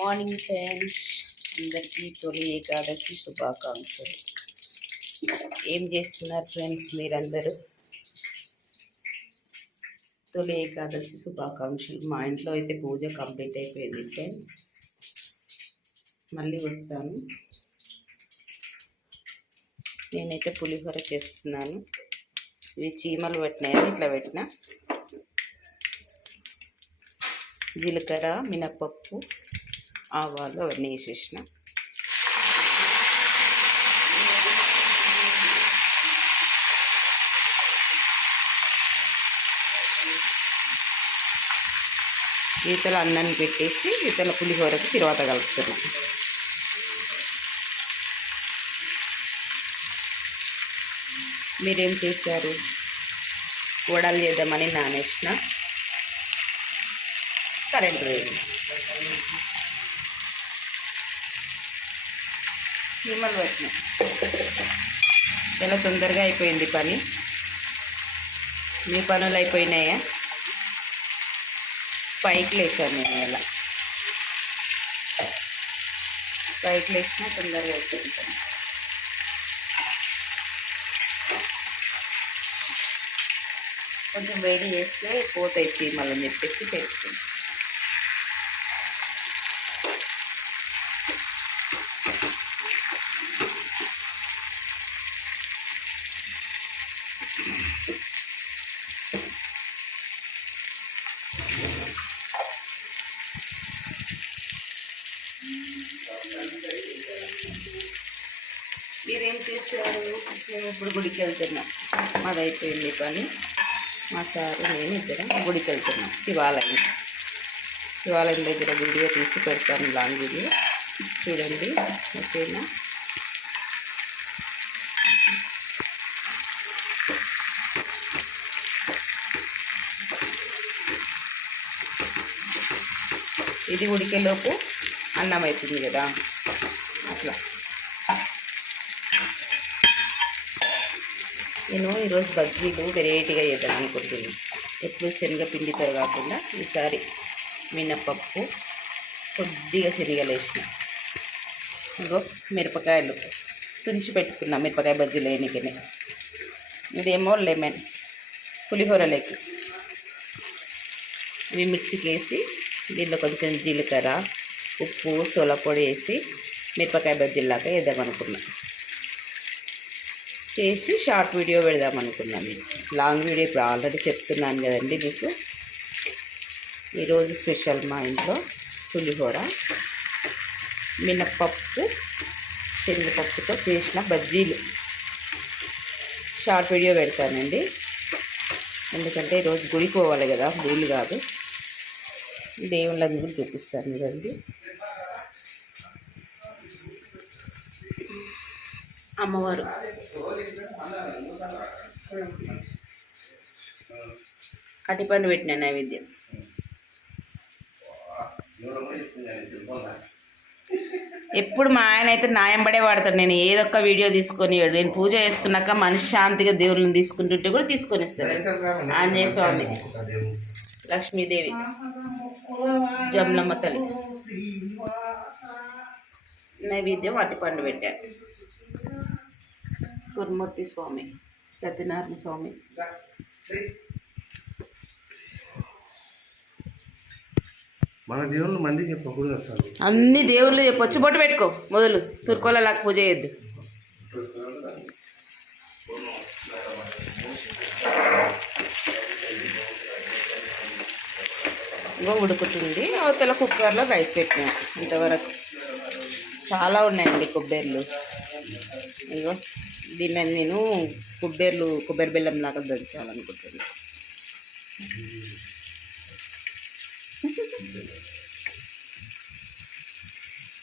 Morning friends, అందరికీ తొలి ఏకాదశి శుభాకాంక్షలు. ఏం చేస్తున్నారు ఫ్రెండ్స్ మీరందరూ? తొలి ఏకాదశి శుభాకాంక్షలు. మా ఇంట్లో అయితే పూజ కంప్లీట్ అయిపోయింది ఫ్రెండ్స్. మళ్ళీ వస్తాను. నేనైతే పులిహోర చేస్తున్నాను. ఇవి చీమలు పెట్టినాయని ఇట్లా పెట్టిన. జీలకర్ర, మినపప్పు, ఆవాలు అవన్నీ వేసేసిన. ఈతల అన్నాన్ని పెట్టేసి ఈతల పులిహోరకి తర్వాత కలుపుతున్నాం. మీరేం చేశారు? వడలు చేద్దామని నానేసిన. కరెంట్ లేదు. చీమలు పెట్టినాయి. చాలా తొందరగా అయిపోయింది పని. మీ పనులు అయిపోయినాయా? పైకి లేచాను నేను. ఇలా పైకి లేచినా తొందరగా అయిపోయింది పని. కొంచెం వేడి చేస్తే పోతాయి చీమలు అని చెప్పేసి పెట్టుకుంటాం. మీరేం చేశారు? మేము ఇప్పుడు గుడికి వెళ్తున్నాం. మాది అయిపోయింది పని. మా సారు నేను ఇద్దరం గుడికి వెళ్తున్నాం. శివాలయం దగ్గర వీడియో తీసి పెడతాను, లాంగ్ వీడియో చూడండి. ఓకేనా? ఇది ఉడికేలోపు అన్నం అవుతుంది కదా, అట్లా. నేను ఈరోజు బజ్జీలు వెరైటీగా చేద్దాం అనుకుంటున్నాను. ఎప్పుడు శనగపిండితో కాకుండా ఈసారి మినపప్పు, కొద్దిగా శనగలు వేసిన. ఇంకో మిరపకాయలు తుంచి పెట్టుకున్నా, మిరపకాయ బజ్జీలు వేయనికనే. ఇదేమో లెమన్ పులిహోరలోకి. ఇవి మిక్సీకి వేసి దీనిలో కొంచెం జీలకర్ర, ఉప్పు, సోలా పొడి వేసి మిరపకాయ బజ్జీలాగా వేద్దామనుకున్నా. చేసి షార్ట్ వీడియో పెడదామనుకున్నాను. లాంగ్ వీడియో ఇప్పుడు ఆల్రెడీ చెప్తున్నాను కదండి మీకు. ఈరోజు స్పెషల్ మా ఇంట్లో పులిహోర, మినప్పప్పు, శనగపప్పుతో చేసిన బజ్జీలు. షార్ట్ వీడియో పెడతానండి, ఎందుకంటే ఈరోజు గుడికి పోవాలి కదా, వీలు కాదు. దేవుళ్ళని కూడా చూపిస్తాను కదండి. అమ్మవారు అటిపండు పెట్టిన నైవేద్యం. ఎప్పుడు మా ఆయన అయితే న్యాయంబడే వాడతాడు. నేను ఏదొక్క వీడియో తీసుకొని, నేను పూజ చేసుకున్నాక మనశ్శాంతిగా దేవుళ్ళని తీసుకుంటుంటే కూడా తీసుకొని ఇస్తాను. ఆంజనేయ స్వామి, లక్ష్మీదేవి, జమ్లమ్మ తల్లి నైవేద్యం అటిపండు పెట్టాను. కుర్మూర్తి స్వామి, సత్యనారాయణ స్వామి, మన దేవుళ్ళు మంది చెప్పకూడదు అసలు. అన్ని దేవుళ్ళు చెప్పొచ్చు. బొట్టు పెట్టుకో మొదలు. తుర్కోలలాగా పూజ చేయొద్దు. ఇంకో ఉడుకుతుంది. అవతల కుక్కర్లో రైస్ పెట్టినా. ఇంతవరకు చాలా ఉన్నాయండి కొబ్బరిలు. ఇగో దీన్ని నేను కొబ్బరి బెల్లం లాగా దంచాలనుకుంటున్నాను.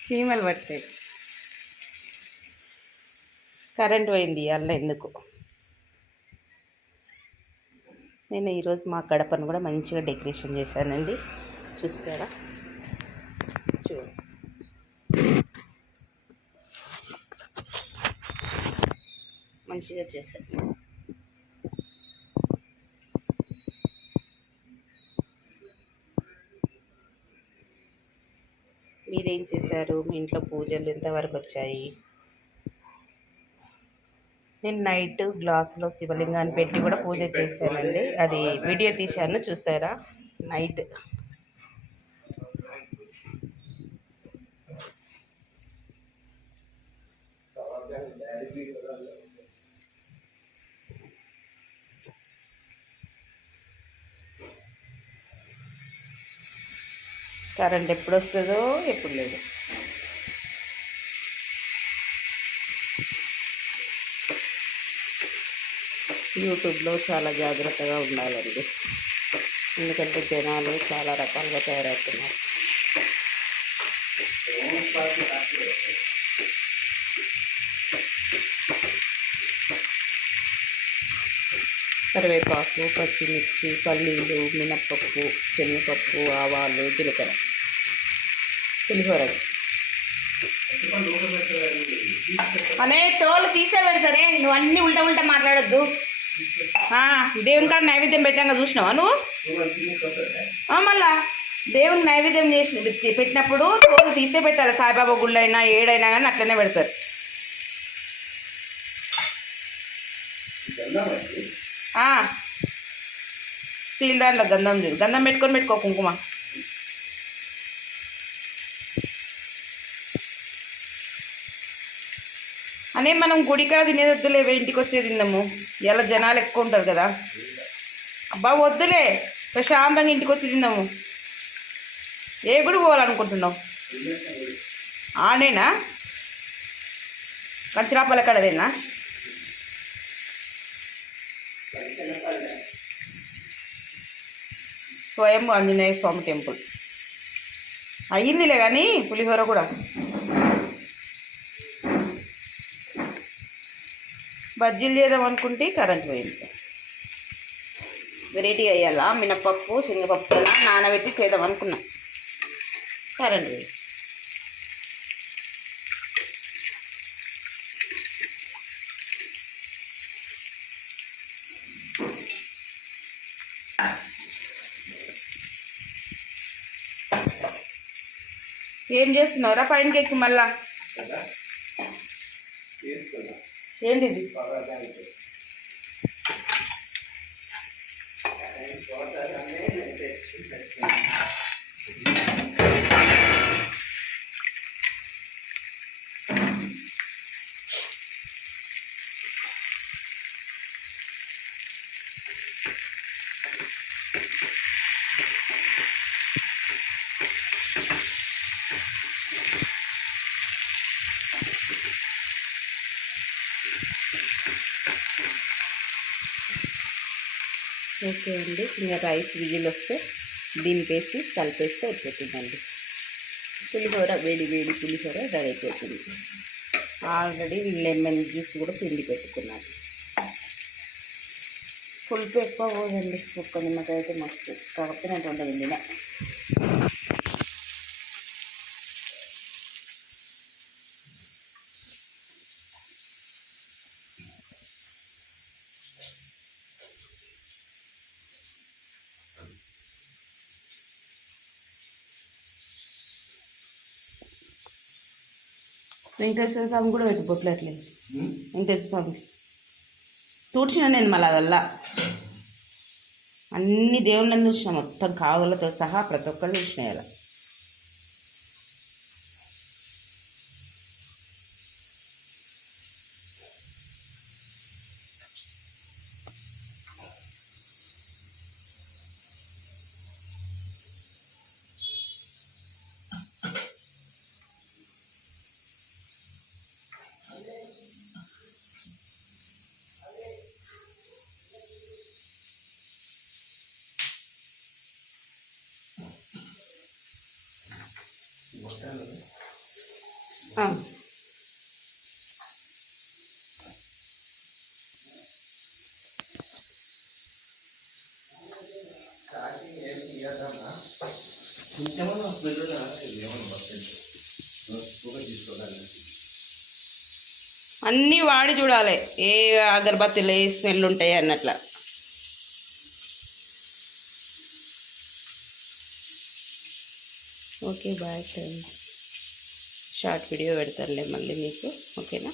చీమలు పట్టాయి. కరెంట్ పోయింది అల్ల. ఎందుకు? నేను ఈరోజు మా గడపను కూడా మంచిగా డెకరేషన్ చేశానండి. చూస్తారా? చూడండి, మంచిగా చేశాను. మీరేం చేశారు? మీ ఇంట్లో పూజలు ఎంతవరకు వచ్చాయి? నేను నైట్ గ్లాసులో శివలింగాన్ని పెట్టి కూడా పూజ చేశానండి. అది వీడియో తీశాను, చూసారా? నైట్ కరెంట్ ఎప్పుడు వస్తుందో ఎప్పుడు లేదు. యూట్యూబ్లో చాలా జాగ్రత్తగా ఉండాలండి, ఎందుకంటే జనాలు చాలా రకాలుగా తయారవుతున్నారు. కరివేపాకు, పచ్చిమిర్చి, పల్లీలు, మినప్పప్పు, శనగపప్పు, ఆవాలు, జీలకర్ర, పులిహోర అనే తోలు తీసే పెడతారే. నువ్వు అన్నీ ఉల్టా ఉల్టా మాట్లాడొద్దు. దేవుని కాడ నైవేద్యం పెట్టాక చూసినావా నువ్వు? మళ్ళా దేవుని నైవేద్యం చేసి పెట్టినప్పుడు తోలు తీసే పెట్టాలి. సాయిబాబా గుళ్ళు అయినా ఏడైనా కానీ అట్లనే పెడతారు. స్టీల్ దాంట్లో గంధం చూడు, గంధం పెట్టుకో కుంకుమ. అనే మనం గుడికాడ తినేది వద్దులే, ఇంటికి వచ్చేది తిందాము. ఇలా జనాలు ఎక్కువ ఉంటారు కదా. అబ్బా వద్దులే, ప్రశాంతంగా ఇంటికి వచ్చి తిందాము. ఏ గుడి పోవాలనుకుంటున్నావు? ఆడేనా? కంచరాపల కడదేనా? స్వయం ఆంజనేయ స్వామి టెంపుల్ అయ్యిందిలే, కానీ పులిహోర కూడా బజ్జీలు చేద్దాం అనుకుంటే కరెంట్ పోయింది. వెరైటీగా వేయాలా, మినపప్పు శనగపప్పు నానబెట్టి చేద్దాం అనుకున్నాం, కరెంట్ పోయింది. ఏం చేస్తున్నావురా పైనకి ఎక్కి? మళ్ళా ఏంటిది? ఓకే అండి, ఇంకా రైస్ విజిల్ వస్తే దింపేసి కలిపేస్తే అయిపోతుందండి. పులిహోర వేడి వేడి పులిహోర రెడీ అయిపోతుంది. ఆల్రెడీ లెమన్ జ్యూస్ కూడా పిండి పెట్టుకున్నాను. పులుపు ఎక్కువ పోదండి, ఒక్క నిమ్మకాయ అయితే మస్తు. కాకపోతే నేను 2 వెళ్ళినా. వెంకటేశ్వర స్వామి కూడా పెట్టుకోవట్లేదు. వెంకటేశ్వర స్వామి చూసిన నేను మళ్ళీ అదల్లా అన్ని దేవుళ్ళని చూసిన, మొత్తం కావులతో సహా ప్రతి ఒక్కళ్ళు చూసిన. ఇలా అన్నీ వాడి చూడాలి, ఏ అగరబత్తిలో ఏ స్మెల్ ఉంటాయి అన్నట్ల. Okay bye friends. Short video పెడతానులే మళ్ళీ మీకు. ఓకేనా?